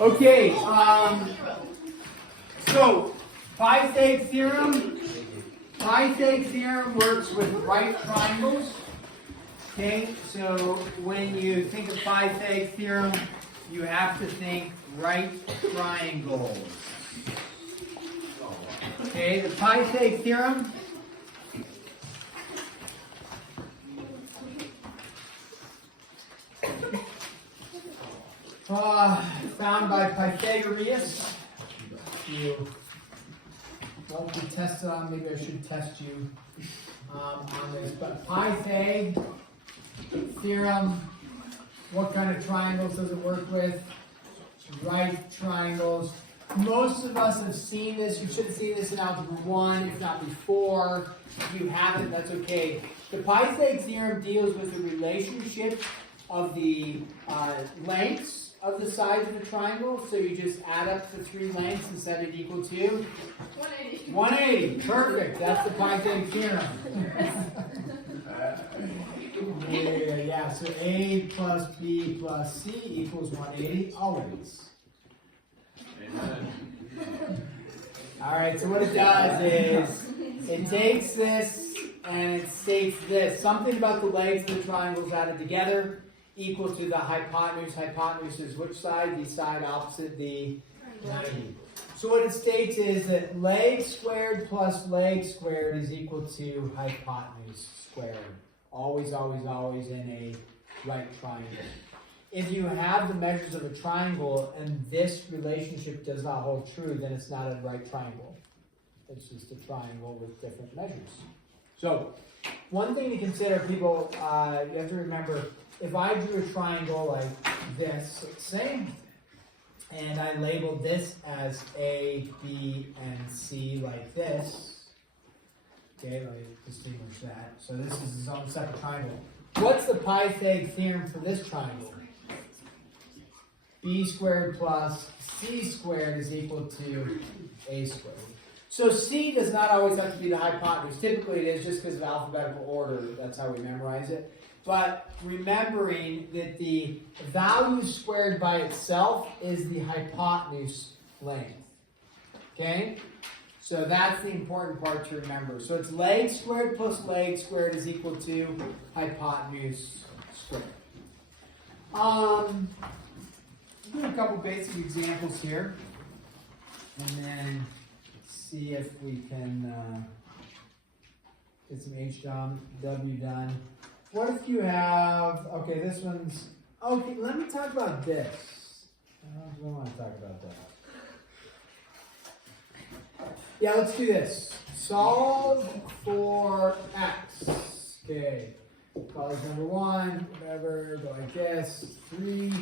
Okay, so pythag theorem. Pythag theorem works with right triangles. Okay, so when you think of pythag theorem, you have to think right triangles. Okay, the pythag theorem. Found by Pythagoras. You won't be tested on, maybe I should test you on this, but Pythag theorem, what kind of triangles does it work with? Right triangles. Most of us have seen this. You should have seen this in Algebra 1, if not before. If you haven't, that's okay. The Pythag theorem deals with the relationship of the lengths of the sides of the triangle. So you just add up the three lengths and set it equal to 180. 180. Perfect. That's the Pythag theorem. Yeah, so A plus B plus C equals 180 always. All right, so what it does is it takes this and it states this. Something about the legs of the triangles added together equal to the hypotenuse. Hypotenuse is which side? The side opposite the 90. So what it states is that leg squared plus leg squared is equal to hypotenuse squared. Always, always, always in a right triangle. If you have the measures of a triangle and this relationship does not hold true, then it's not a right triangle. It's just a triangle with different measures. So, one thing to consider, people, you have to remember, if I drew a triangle like this, let's say, and I labeled this as A, B, and C like this, okay, let me distinguish that. So this is its own separate triangle. What's the Pythag theorem for this triangle? B squared plus C squared is equal to A squared. So C does not always have to be the hypotenuse. Typically it is just because of alphabetical order. That's how we memorize it. But remembering that the value squared by itself is the hypotenuse length. Okay? So that's the important part to remember. So it's leg squared plus leg squared is equal to hypotenuse squared. Do a couple basic examples here, and then see if we can get some H done, W done. What if you have, okay, this one's, okay, let me talk about this. I don't want to talk about that. Yeah, let's do this. Solve for X. Okay, college number 1, whatever, go like this, 3,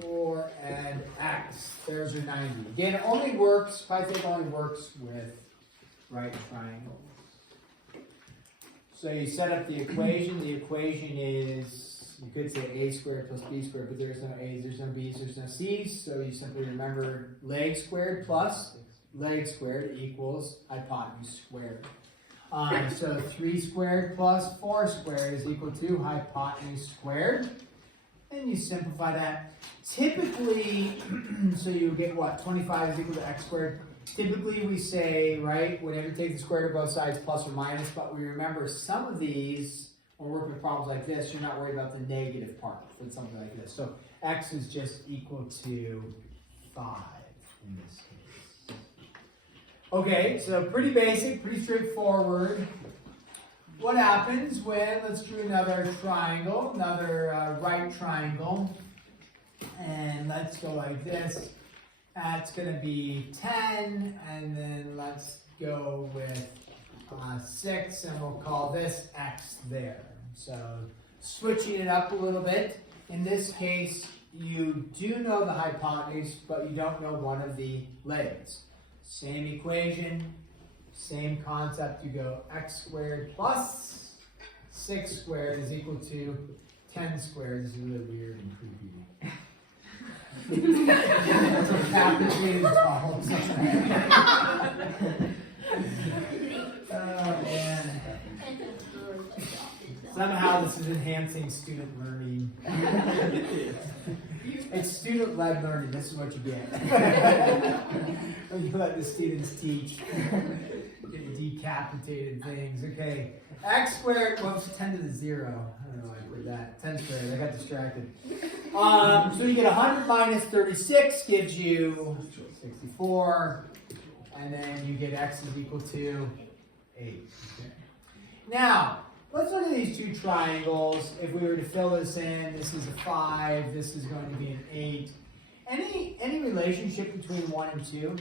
4, and X. There's your 90. Again, it only works, Pythag only works with right triangles. So you set up the equation. The equation is, you could say A squared plus B squared, but there's no A's, there's no B's, there's no C's. So you simply remember leg squared plus leg squared equals hypotenuse squared. So 3 squared plus 4 squared is equal to hypotenuse squared. And you simplify that. Typically, so you get what? 25 is equal to x squared. Typically we say, right, whenever you take the square root of both sides, plus or minus, but we remember some of these, when we're working with problems like this, you're not worried about the negative part with something like this. So x is just equal to 5 in this case. Okay, so pretty basic, pretty straightforward. What happens when, let's do another triangle, another right triangle, and let's go like this. That's going to be 10, and then let's go with 6, and we'll call this x there. So switching it up a little bit. In this case, you do know the hypotenuse, but you don't know one of the legs. Same equation. Same concept, you go x squared plus 6 squared is equal to 10 squared. This is really weird and creepy. Oh man. Somehow this is enhancing student learning. It's student-led learning. This is what you get. When you let the students teach. Get decapitated things. Okay. X squared, whoops, 10 to the 0. I don't know why I put that. 10 squared. I got distracted. So you get 100 minus 36 gives you 64. And then you get x is equal to 8. Okay. Now, let's look at these two triangles. If we were to fill this in, this is a 5, this is going to be an 8. Any relationship between 1 and 2?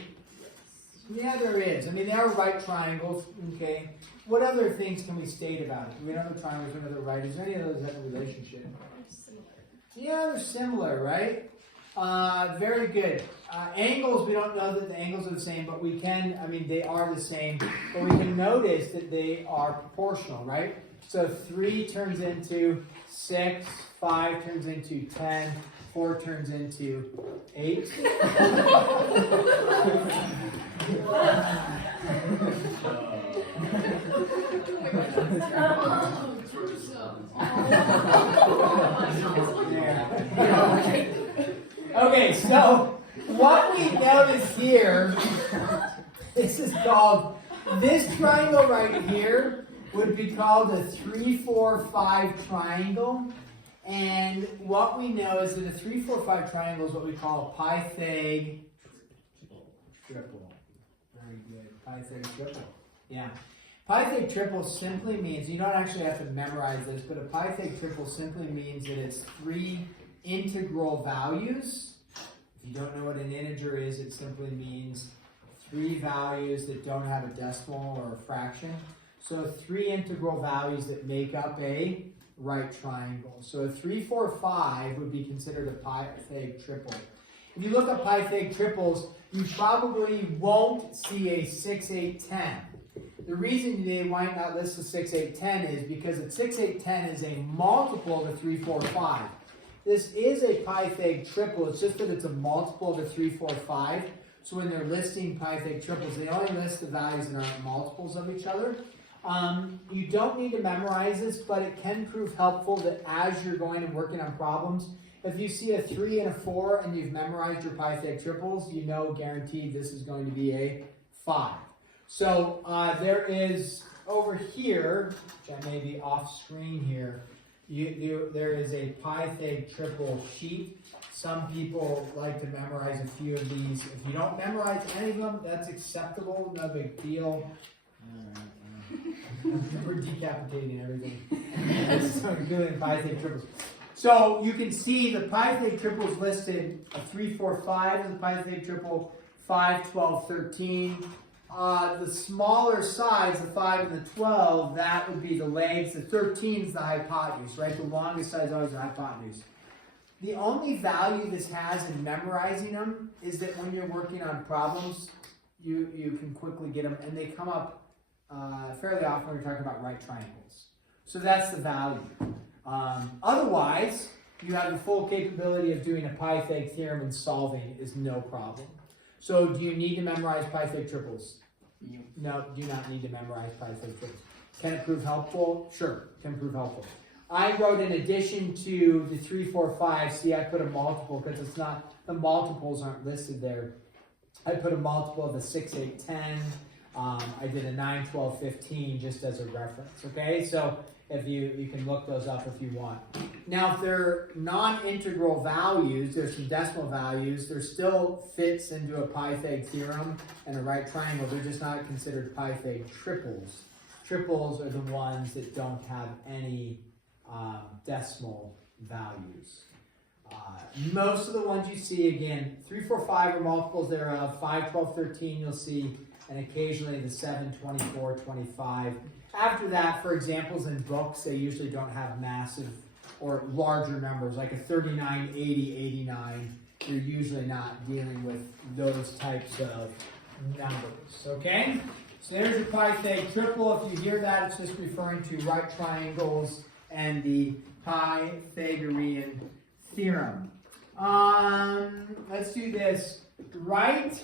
Yeah, there is. I mean, they are right triangles, okay? What other things can we state about it? Do we know the triangles are right? Is there any of those that have a relationship? Yeah, they're similar, right? Very good. Angles, we don't know that the angles are the same, but we can, I mean, they are the same, but we can notice that they are proportional, right? So 3 turns into 6, 5 turns into 10, 4 turns into 8. Okay, so what we notice here, this is called, this triangle right here would be called a 3, 4, 5 triangle. And what we know is that a 3, 4, 5 triangle is what we call a pythag triple. Very good. Pythag triple. Yeah. Pythag triple simply means, you don't actually have to memorize this, but a pythag triple simply means that it's 3 integral values. If you don't know what an integer is, it simply means 3 values that don't have a decimal or a fraction. So 3 integral values that make up a right triangle. So a 3, 4, 5 would be considered a pythag triple. If you look at pythag triples, you probably won't see a 6, 8, 10. The reason they might not list the 6, 8, 10 is because a 6, 8, 10 is a multiple of a 3, 4, 5. This is a pythag triple. It's just that it's a multiple of a 3, 4, 5. So when they're listing pythag triples, they only list the values that aren't multiples of each other. You don't need to memorize this, but it can prove helpful that as you're going and working on problems, if you see a 3 and a 4 and you've memorized your pythag triples, you know guaranteed this is going to be a 5. So there is over here, that may be off screen here, there is a pythag triple sheet. Some people like to memorize a few of these. If you don't memorize any of them, that's acceptable, no big deal. We're decapitating everything. So we're doing pythag triples. So you can see the pythag triples listed. A 3, 4, 5 is a pythag triple. 5, 12, 13. The smaller size, the 5 and the 12, that would be the legs. The 13 is the hypotenuse, right? The longest side is always the hypotenuse. The only value this has in memorizing them is that when you're working on problems, you can quickly get them, and they come up fairly often when you're talking about right triangles. So that's the value. Otherwise, you have the full capability of doing a pythag theorem and solving is no problem. So do you need to memorize pythag triples? No, do not need to memorize pythag triples. Can it prove helpful? Sure, can prove helpful. I wrote in addition to the 3, 4, 5, see I put a multiple because it's not, the multiples aren't listed there. I put a multiple of a 6, 8, 10. I did a 9, 12, 15 just as a reference, okay? So if you can look those up if you want. Now, if they're non-integral values, there's some decimal values, there still fits into a pythag theorem and a right triangle. They're just not considered pythag triples. Triples are the ones that don't have any decimal values. Most of the ones you see, again, 3, 4, 5 are multiples thereof. 5, 12, 13 you'll see, and occasionally the 7, 24, 25. After that, for examples in books, they usually don't have massive or larger numbers, like a 39, 80, 89. You're usually not dealing with those types of numbers, okay? So there's your pythag triple. If you hear that, it's just referring to right triangles and the Pythagorean theorem. Let's do this. Right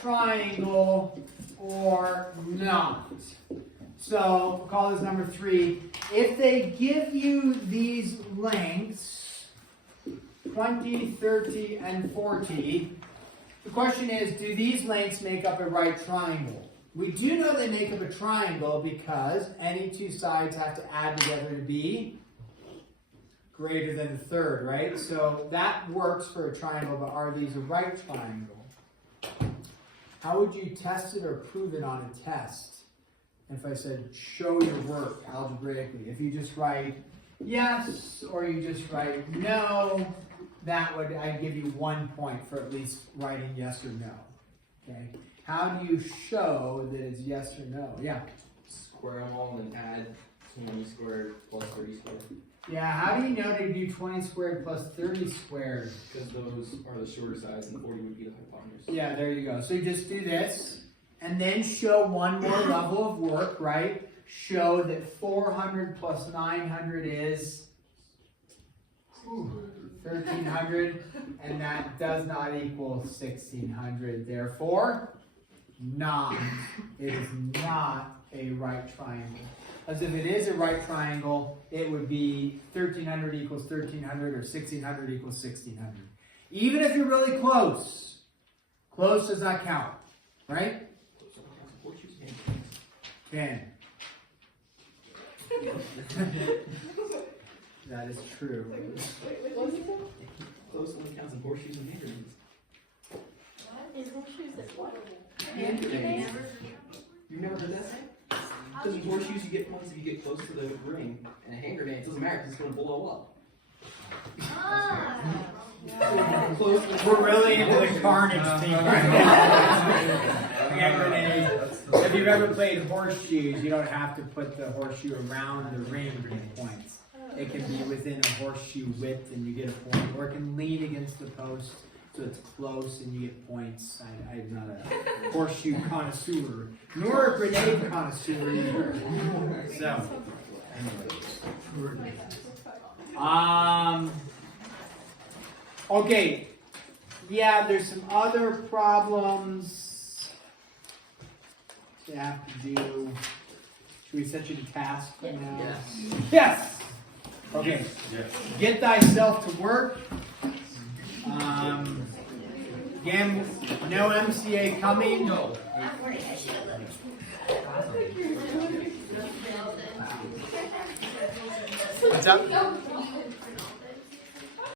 triangle or not. So we'll call this number 3. If they give you these lengths, 20, 30, and 40. The question is, do these lengths make up a right triangle? We do know they make up a triangle because any two sides have to add together to be greater than the third, right? So that works for a triangle, but are these a right triangle? How would you test it or prove it on a test? If I said, show your work algebraically, if you just write yes, or you just write no, that would, I'd give you 1 point for at least writing yes or no. Okay. How do you show that it's yes or no? Yeah. Square them all and then add 20 squared plus 30 squared. Yeah, how do you know to do 20 squared plus 30 squared? Because those are the shorter sides and 40 would be the hypotenuse. Yeah, there you go. So you just do this, and then show one more level of work, right? Show that 400 plus 900 is 1,300, and that does not equal 1,600. Therefore, not. It is not a right triangle. As if it is a right triangle, it would be 1,300 equals 1,300 or 1,600 equals 1,600. Even if you're really close, close does not count, right? 10. That is true. Close only counts in horseshoes and hand grenades. In horseshoes at what? Hand grenades. You've never heard that? Because in horseshoes you get points if you get close to the ring, and a hand grenade it doesn't matter because it's going to blow up. Close. We're really into the carnage team right now. Hand grenade. If you've ever played horseshoes, you don't have to put the horseshoe around the ring to get points. It can be within a horseshoe width and you get a point, or it can lean against the post so it's close and you get points. I'm not a horseshoe connoisseur, nor a grenade connoisseur either. So, okay, yeah, there's some other problems you have to do. Should we set you to task right now? Yes. Yes! Okay, get thyself to work. Again, no MCA coming. No. What's up?